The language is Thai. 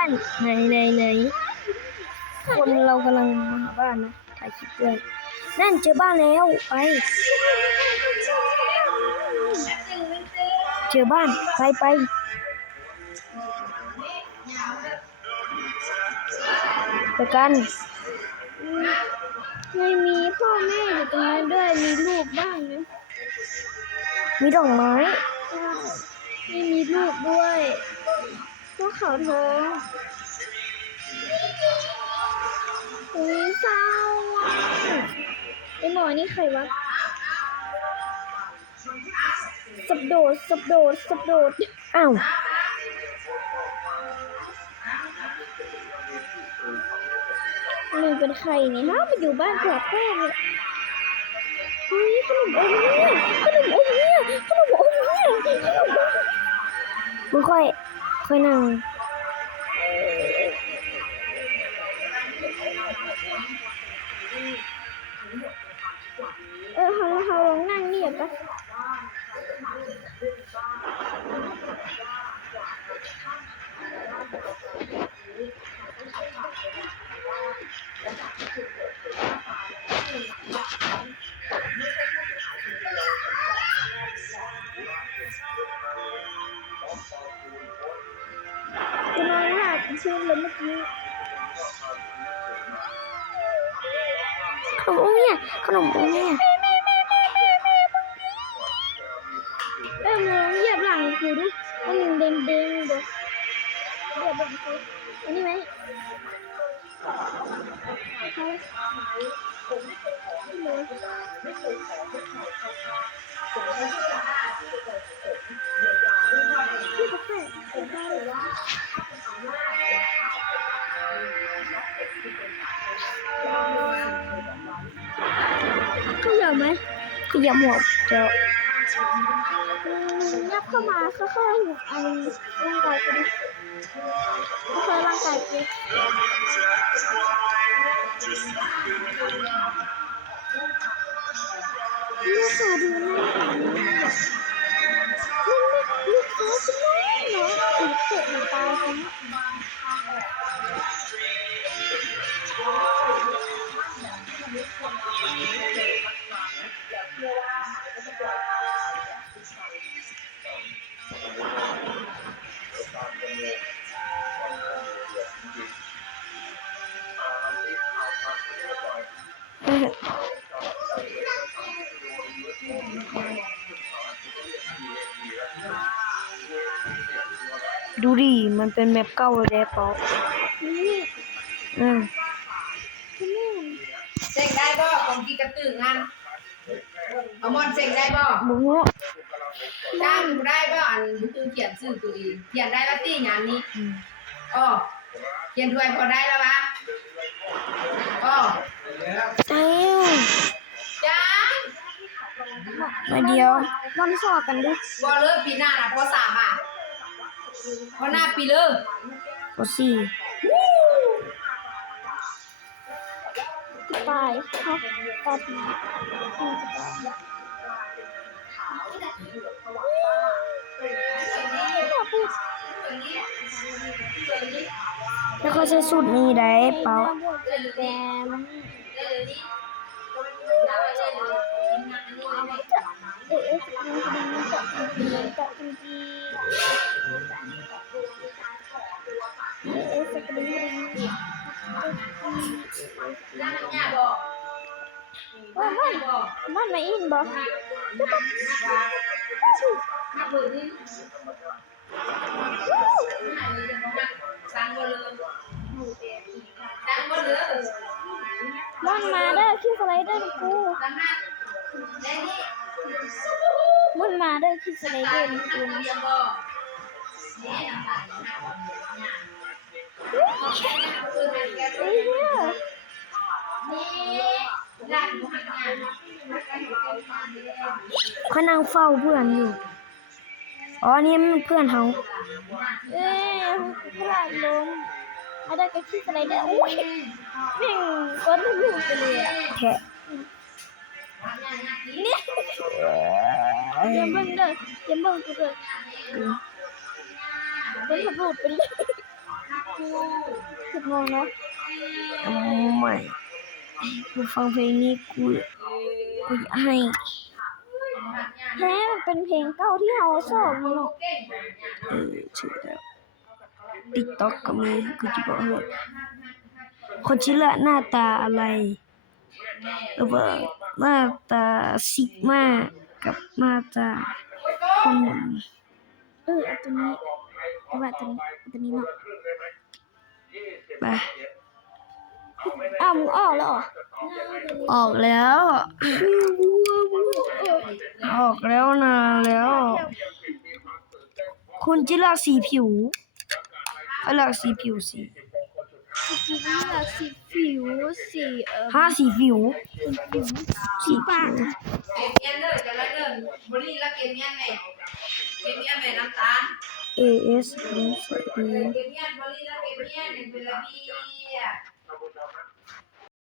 บ้านไหนคนเรากำลังมาหาบ้านนะถ่ายคลิปด้วยนั่นเจอบ้านแล้วไปเจอบ้านไปกันไม่มีพ่อแม่อยู่ตรงนั้นด้วยมีลูกบ้างนะมีดอกไม้ไม่มีลูกด้วยพวกเขาท้องอุ้ยเศร้าไอหมอนี่ใครวะสับโดดอ้าวมันเป็นใครเนี่ยฮะมันอยู่บ้านกลับแป้งเลยเฮ้ยขนมอมเนี่ยมึงค่อยนั่งเขาลองนั่งนี่ปะกูนอนหลับชื่อเลยเมื่อกี้ขนมอมเนี่ยมึงเหยียบหลังกูดิมึงเด้งเด้งเด้อเหยียบหลังกูอันนี้ไหมเขาเหยียบไหมขยับหัวเจาะยับเข้ามาค่อยๆอันร่างกายกูดิค่อยๆร่างกายกูลูกสาวดูน่ารักลูกสาวฉันน้อยเนาะอีกเสร็จมันตายฉันดูดิมันเป็นแมปเก่าเลยเปล่าเซ็งได้บ่คนที่กระตึงอันเอามอนเซ็งได้บ่บุ้งจ้างกูได้บ่อันคือเขียนชื่อตัวเองเขียนได้แล้วตี้งานนี้อ๋อเขียนด้วยพอได้แล้ววะอ๋อจ้ามาเดียว วันสอบกันดิ บ่เลิกปีหน้าน่ะพอ3อ่ะพอหน้าปีเลิกปสี่ตายเขาตัดแล้วเขาใช้สูตรนี้ได้เปล่าแกมมันไม่อินบ่มันมาเด้อคิดอะไรเด้อกูมันมาเด้อคิดอะไรเด้อกูเฮ้ยเขานั่งเฝ้าเพื่อนอยู่อ๋อนี่มันเพื่อนเขาพลาดล้มอะไรก็คิดอะไรเด้ออุ้ยแม่งก้อนทะลุไปเลยแทะเนี่ยอย่าเบิ่งเด้ออย่าเบิ่งกูเด้อก้อนทะลุไปเลย สุดงงเนาะ ไม่กูฟังเพลงนี้กูอยากให้ แท้มันเป็นเพลงเก่าที่เราชอบเนาะ ชื่อแล้วติ๊กต็อกก็มีกูจะบอกว่าคนชื่อละหน้าตาอะไรว่าหน้าตาซิกมากับหน้าตาคนหนุ่ม เอาตัวนี้เอาแบบตัวนี้เนาะ ไป มึงออกแล้วเหรอ ออกแล้ว ออกแล้วนะแล้ว คุณจะเลือกสีผิวเขาเลือกสีผิวสี สีนี้แบบสีผิวสีสีผิว สีปาก เก็บเงี้ยเลยจะละเริ่มบริละเก็บเงี้ยไหมเก็บเงี้ยไหมน้ำตาล AS เก็บเงี้ยบริละเก็บเงี้ยเป็นระเบียบ